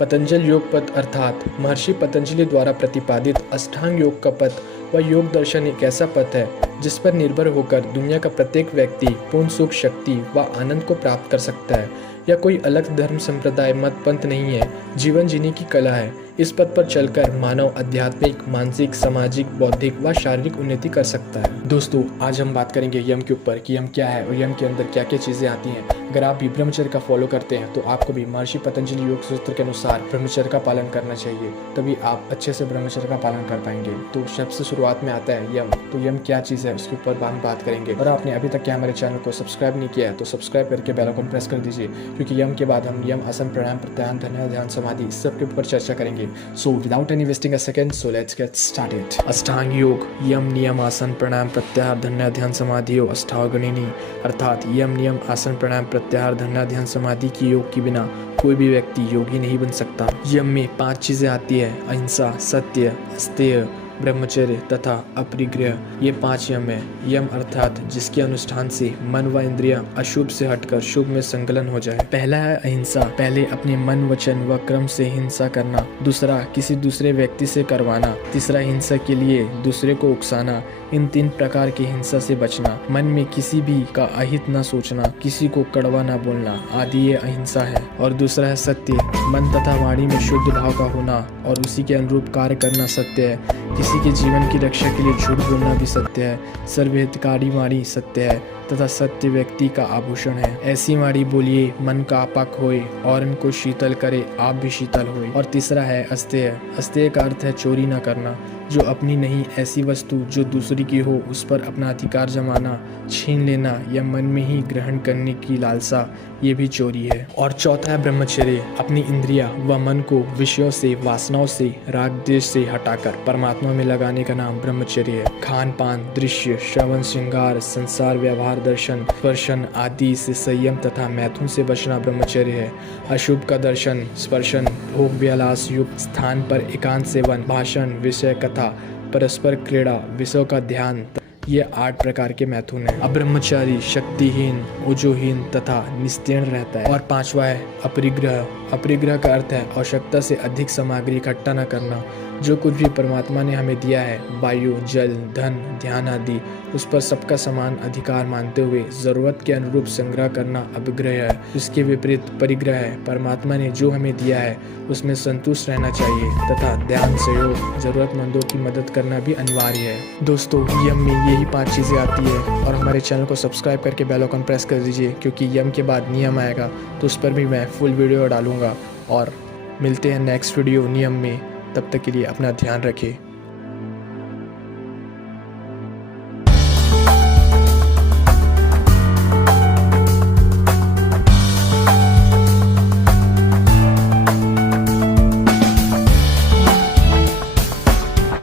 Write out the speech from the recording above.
पतंजल योग पथ अर्थात महर्षि पतंजलि द्वारा प्रतिपादित अष्टांग योग का पथ व योग दर्शन एक ऐसा पथ है जिस पर निर्भर होकर दुनिया का प्रत्येक व्यक्ति पूर्ण सुख, शक्ति व आनंद को प्राप्त कर सकता है। यह कोई अलग धर्म, संप्रदाय, मत, पंथ नहीं है, जीवन जीने की कला है। इस पथ पर चलकर मानव आध्यात्मिक, मानसिक, सामाजिक, बौद्धिक व शारीरिक उन्नति कर सकता है। दोस्तों, आज हम बात करेंगे यम के ऊपर कि यम क्या है और यम के अंदर क्या क्या चीज़ें आती हैं। अगर आप भी ब्रह्मचर्य का फॉलो करते हैं तो आपको भी महर्षि पतंजलि योग सूत्र के अनुसार ब्रह्मचर्य का पालन करना चाहिए, तभी आप अच्छे से ब्रह्मचर्य का पालन कर पाएंगे। तो सबसे शुरुआत में आता है यम। तो यम क्या चीज़ है उसके ऊपर हम बात करेंगे। और आपने अभी तक क्या हमारे चैनल को सब्सक्राइब नहीं किया है तो सब्सक्राइब करके बेल आइकन प्रेस कर दीजिए, क्योंकि यम के बाद हम यम, आसन, प्राणायाम, प्रत्याहार, ध्यान, ध्यान, समाधि इस सब के ऊपर चर्चा करेंगे। So without any wasting a second, so let's get started. अष्टांग योग यम, नियम, आसन, प्राणायाम, प्रत्याहार, ध्यान, ध्यान, समाधि योग अष्टांगिनी अर्थात यम, नियम, आसन, प्राणायाम, प्रत्याहार, ध्यान, ध्यान, समाधि की योग के बिना कोई भी व्यक्ति योगी नहीं बन सकता। यम में 5 चीजें आती है: अहिंसा, सत्य, अस्तेय, ब्रह्मचर्य तथा अपरिग्रह। ये 5 यम है। यम अर्थात जिसके अनुष्ठान से मन व इंद्रियां अशुभ से हटकर शुभ में संकलन हो जाए। पहला है अहिंसा, पहले अपने मन, वचन व क्रम से हिंसा करना। दूसरा, किसी दूसरे व्यक्ति से करवाना। तीसरा, हिंसा के लिए दूसरे को उकसाना। इन 3 प्रकार की हिंसा से बचना। मन में किसी भी का अहित न सोचना, किसी को कड़वा न बोलना आदि ये अहिंसा है। और दूसरा है सत्य, मन तथा वाणी में शुद्ध भाव का होना और उसी के अनुरूप कार्य करना सत्य है। किसी के जीवन की रक्षा के लिए झूठ बोलना भी सत्य है। सर्वहितकारी वाणी सत्य है तथा सत्य व्यक्ति का आभूषण है। ऐसी वाणी बोलिए मन का आपक होए और इनको शीतल करे, आप भी शीतल होए। और तीसरा है अस्तेय। अस्तेय का अर्थ है चोरी न करना, जो अपनी नहीं ऐसी वस्तु जो दूसरी की हो उस पर अपना अधिकार जमाना, छीन लेना या मन में ही ग्रहण करने की लालसा, ये भी चोरी है। और चौथा है ब्रह्मचर्य, अपनी इंद्रिया व मन को विषयों से, वासनाओं से, राग द्वेष से हटाकर परमात्मा में लगाने का नाम ब्रह्मचर्य है। खान पान, दृश्य, श्रवण, श्रृंगार, संसार व्यवहार, दर्शन, स्पर्शन आदि से संयम तथा मैथुन से बचना ब्रह्मचर्य है। अशुभ का दर्शन, स्पर्शन, भोग विलास युक्त स्थान पर एकांत सेवन, भाषण, विषय कथा, परस्पर क्रीड़ा, विषयों का ध्यान, ये 8 प्रकार के मैथुन हैं। अब्रह्मचारी शक्तिहीन, ओजोहीन तथा निस्तीर्ण रहता है। और 5वां है अपरिग्रह। अपरिग्रह का अर्थ है आवश्यकता से अधिक सामग्री इकट्ठा न करना। जो कुछ भी परमात्मा ने हमें दिया है, वायु, जल, धन, ध्यान आदि, उस पर सबका समान अधिकार मानते हुए जरूरत के अनुरूप संग्रह करना अपग्रह है। इसके विपरीत परिग्रह है। परमात्मा ने जो हमें दिया है उसमें संतुष्ट रहना चाहिए तथा ध्यान, सहयोग, जरूरतमंदों की मदद करना भी अनिवार्य है। दोस्तों, यम में यही 5 चीज़ें आती है। और हमारे चैनल को सब्सक्राइब करके बेल आइकन प्रेस कर दीजिए, क्योंकि यम के बाद नियम आएगा तो उस पर भी मैं फुल वीडियो डालूंगा। और मिलते हैं नेक्स्ट वीडियो नियम में। तब तक के लिए अपना ध्यान रखें।